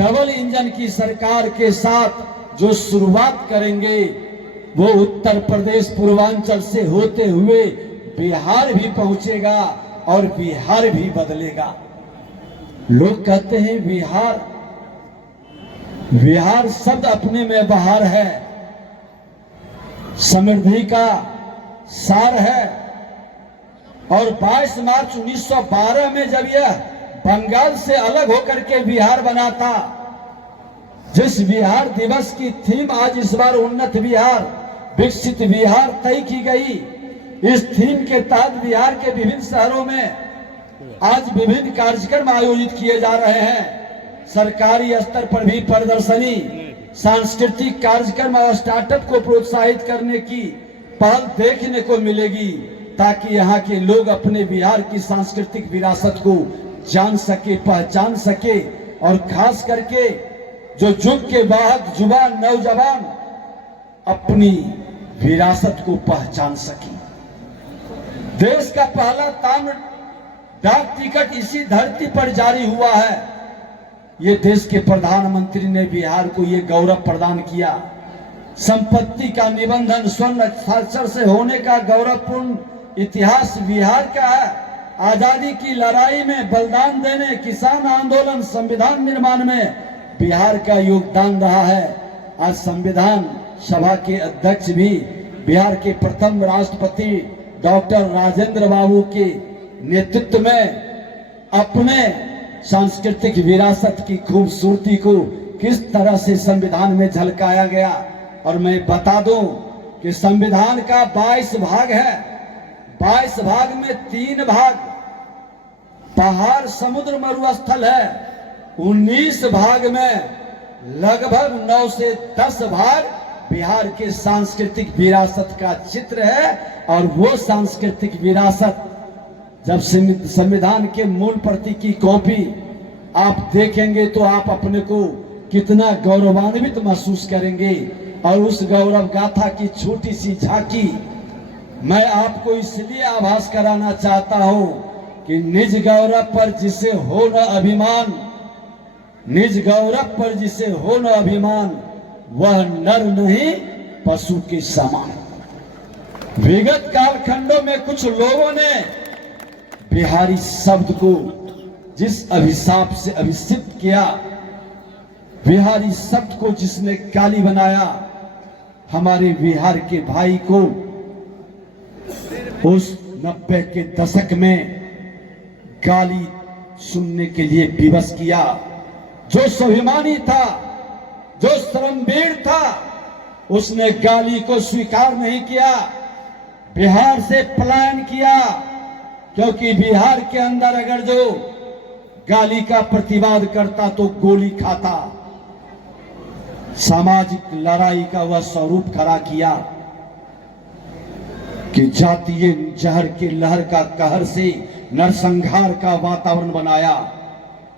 Double engine की सरकार के साथ जो शुरुआत करेंगे वो उत्तर प्रदेश पूर्वांचल से होते हुए बिहार भी पहुंचेगा और बिहार भी बदलेगा। लोग कहते हैं बिहार शब्द अपने में बहार है, समृद्धि का सार है। और 22 मार्च 1912 में जब यह बंगाल से अलग होकर के बिहार बना था, जिस बिहार दिवस की थीम आज इस बार उन्नत बिहार, विकसित बिहार तय की गई, इस थीम के तहत बिहार के विभिन्न शहरों में आज विभिन्न कार्यक्रम आयोजित किए जा रहे हैं। सरकारी स्तर पर भी प्रदर्शनी, सांस्कृतिक कार्यक्रम और स्टार्टअप को प्रोत्साहित करने की पहल देखने को मिलेगी, ताकि यहाँ के लोग अपने बिहार की सांस्कृतिक विरासत को जान सके, पहचान सके और खास करके जो युग के वाहक युवा नौजवान अपनी विरासत को पहचान सके। देश का पहला ताम्र डाक टिकट इसी धरती पर जारी हुआ है। ये देश के प्रधानमंत्री ने बिहार को ये गौरव प्रदान किया। संपत्ति का निबंधन स्वर्ण अक्षर से होने का गौरवपूर्ण इतिहास बिहार का है। आजादी की लड़ाई में बलिदान देने, किसान आंदोलन, संविधान निर्माण में बिहार का योगदान रहा है। आज संविधान सभा के अध्यक्ष भी बिहार के प्रथम राष्ट्रपति डॉक्टर राजेंद्र बाबू के नेतृत्व में अपने सांस्कृतिक विरासत की खूबसूरती को किस तरह से संविधान में झलकाया गया। और मैं बता दूं कि संविधान का 22 भाग है। 22 भाग में 3 भाग पहाड़, समुद्र, मरुस्थल है। 19 भाग में लगभग 9 से 10 भाग बिहार के सांस्कृतिक विरासत का चित्र है। और वो सांस्कृतिक विरासत जब संविधान के मूल प्रति की कॉपी आप देखेंगे तो आप अपने को कितना गौरवान्वित महसूस करेंगे। और उस गौरव गाथा की छोटी सी झांकी मैं आपको इसलिए आभास कराना चाहता हूं कि निज गौरव पर जिसे हो न अभिमान, निज गौरव पर जिसे हो न अभिमान, वह नर नहीं पशु के समान। विगत कालखंडों में कुछ लोगों ने बिहारी शब्द को जिस अभिशाप से अभिषिक्त किया, बिहारी शब्द को जिसने गाली बनाया, हमारे बिहार के भाई को उस 90 के दशक में गाली सुनने के लिए विवश किया। जो स्वाभिमानी था, जो श्रमवीर था, उसने गाली को स्वीकार नहीं किया, बिहार से पलायन किया। क्योंकि बिहार के अंदर अगर जो गाली का प्रतिवाद करता तो गोली खाता। सामाजिक लड़ाई का वह स्वरूप खड़ा किया कि जातीय जहर के लहर का कहर से नरसंहार का वातावरण बनाया,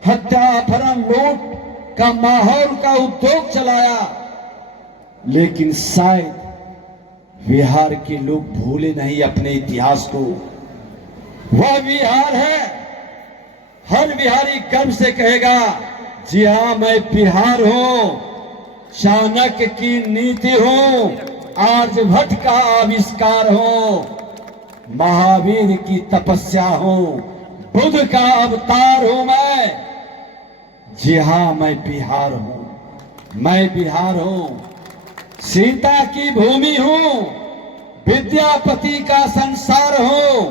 हत्या, अपहरण, लूट का माहौल का उद्योग चलाया। लेकिन शायद बिहार के लोग भूले नहीं अपने इतिहास को। वह बिहार है, हर बिहारी गर्व से कहेगा, जी हां मैं बिहार हूं, चाणक्य की नीति हूं, आर्यभट्ट का आविष्कार हूं, महावीर की तपस्या हूं, बुद्ध का अवतार हूं मैं। जी हां मैं बिहार हूं, मैं बिहार हूं, सीता की भूमि हूं, विद्यापति का संसार हूं,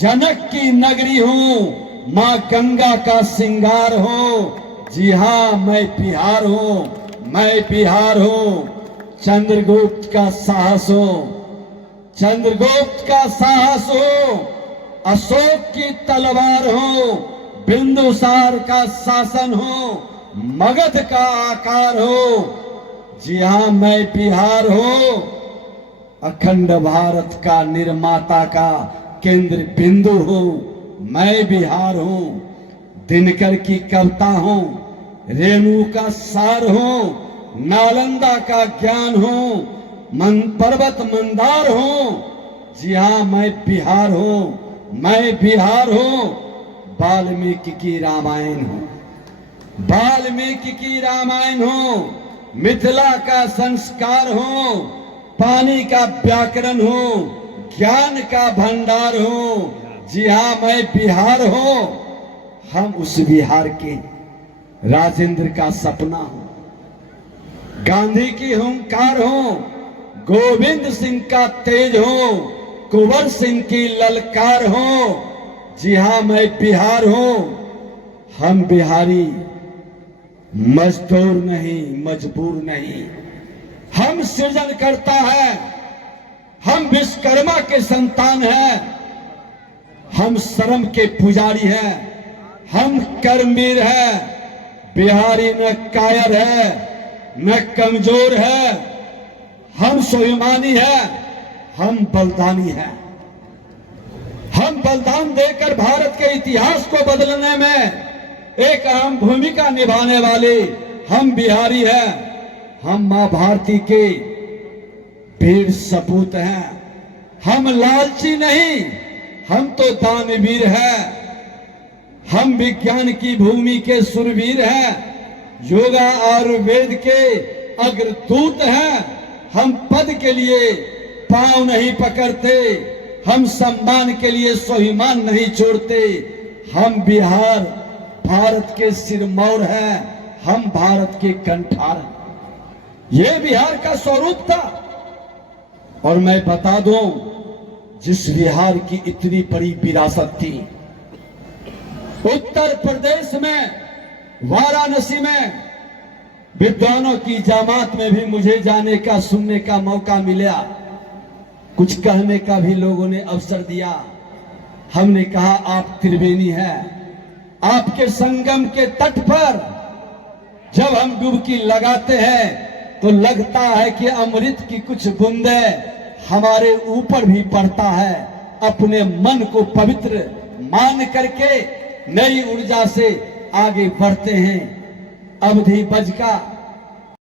जनक की नगरी हूं, मां गंगा का सिंगार हूं। जी हां मैं बिहार हूं, मैं बिहार हूं, चंद्रगुप्त का साहस हूं, चंद्रगुप्त का साहस हूं, अशोक की तलवार हूं, बिंदुसार का शासन हूं, मगध का आकार हूं। जी हां मैं बिहार हूं, अखंड भारत का निर्माता का केंद्र बिंदु हूं, मैं बिहार हूं, दिनकर की कविता हूं, रेणु का सार हूं, नालंदा का ज्ञान हूं, पर्वत मंदार हूं। जी हां मैं बिहार हूं, मैं बिहार हूं, वाल्मीकि की रामायण हूं। वाल्मीकि की रामायण हो, मिथिला का संस्कार हो, पानी का व्याकरण हो, ज्ञान का भंडार हो। जी हाँ, मैं बिहार हूं, हम उस बिहार के राजेंद्र का सपना हूं, गांधी की हुंकार हो, गोविंद सिंह का तेज हो, कुंवर सिंह की ललकार हो। जी हाँ, मैं बिहार हूं, हम बिहारी मजदूर नहीं, मजबूर नहीं, हम सृजन करता है, हम विश्वकर्मा के संतान हैं, हम श्रम के पुजारी हैं, हम कर्मवीर हैं। बिहारी न कायर है, न कमजोर है, हम स्वाभिमानी है, हम बलिदानी है। हम बलिदान देकर भारत के इतिहास को बदलने में एक अहम भूमिका निभाने वाले हम बिहारी हैं। हम मां भारती के वीर सपूत हैं। हम लालची नहीं, हम तो दानवीर हैं। हम विज्ञान की भूमि के सुरवीर हैं, योगा आयुर्वेद के अग्रदूत हैं। हम पद के लिए पांव नहीं पकड़ते, हम सम्मान के लिए स्वाभिमान नहीं छोड़ते। हम बिहार भारत के सिरमौर हैं, हम भारत के कंठार हैं। ये बिहार का स्वरूप था। और मैं बता दूं, जिस बिहार की इतनी बड़ी विरासत थी, उत्तर प्रदेश में वाराणसी में विद्वानों की जमात में भी मुझे जाने का, सुनने का मौका मिला। कुछ कहने का भी लोगों ने अवसर दिया। हमने कहा, आप त्रिवेणी हैं, आपके संगम के तट पर जब हम डुबकी लगाते हैं तो लगता है कि अमृत की कुछ बूंदें हमारे ऊपर भी पड़ता है। अपने मन को पवित्र मान करके नई ऊर्जा से आगे बढ़ते हैं। अवधि बज का